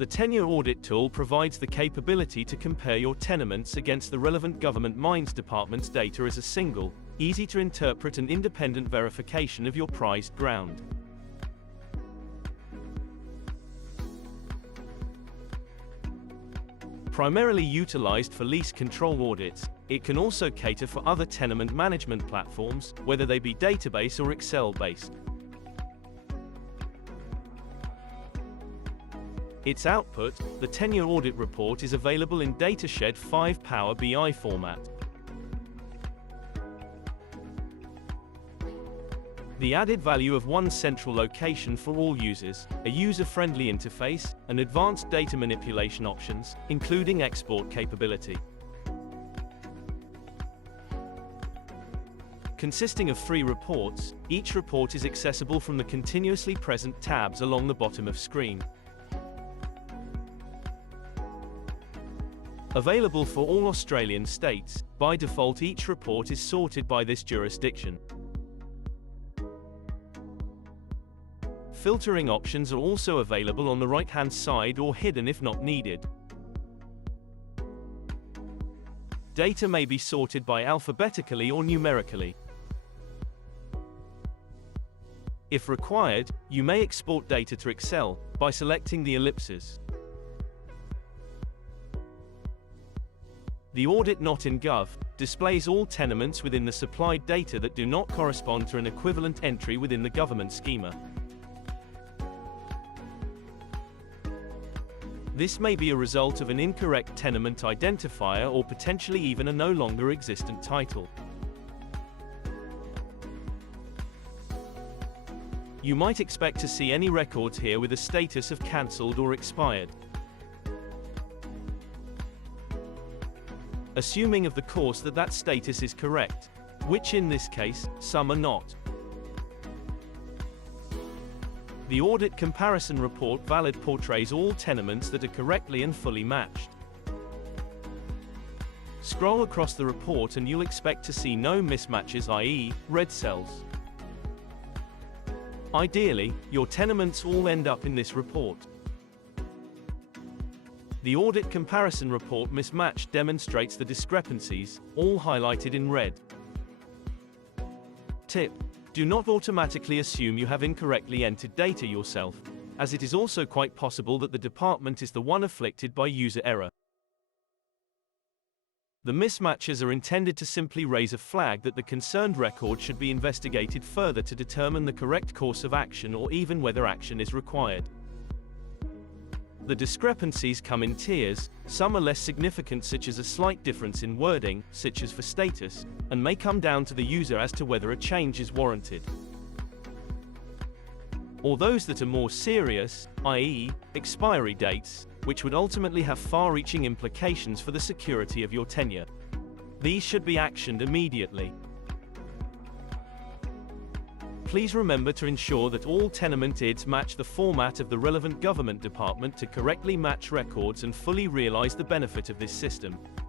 The tenure audit tool provides the capability to compare your tenements against the relevant government mines department's data as a single, easy-to-interpret and independent verification of your prized ground. Primarily utilized for LeaseControl audits, it can also cater for other tenement management platforms, whether they be database or Excel-based. Its output, the tenure audit report, is available in Datashed 5 Power BI format. The added value of one central location for all users, a user-friendly interface, and advanced data manipulation options, including export capability. Consisting of 3 reports, each report is accessible from the continuously present tabs along the bottom of screen. Available for all Australian states, by default each report is sorted by this jurisdiction. Filtering options are also available on the right-hand side or hidden if not needed. Data may be sorted by alphabetically or numerically. If required, you may export data to Excel by selecting the ellipses. The Audit Not in Gov displays all tenements within the supplied data that do not correspond to an equivalent entry within the government schema. This may be a result of an incorrect tenement identifier or potentially even a no longer existent title. You might expect to see any records here with a status of cancelled or expired. Assuming of the course that status is correct, which in this case, some are not. The Audit Comparison Report valid portrays all tenements that are correctly and fully matched. Scroll across the report and you'll expect to see no mismatches, i.e., red cells. Ideally, your tenements all end up in this report. The Audit Comparison Report mismatch demonstrates the discrepancies, all highlighted in red. Tip: do not automatically assume you have incorrectly entered data yourself, as it is also quite possible that the department is the one afflicted by user error. The mismatches are intended to simply raise a flag that the concerned record should be investigated further to determine the correct course of action or even whether action is required. The discrepancies come in tiers, some are less significant, such as a slight difference in wording, such as for status, and may come down to the user as to whether a change is warranted. Or those that are more serious, i.e., expiry dates, which would ultimately have far-reaching implications for the security of your tenure. These should be actioned immediately. Please remember to ensure that all tenement IDs match the format of the relevant government department to correctly match records and fully realize the benefit of this system.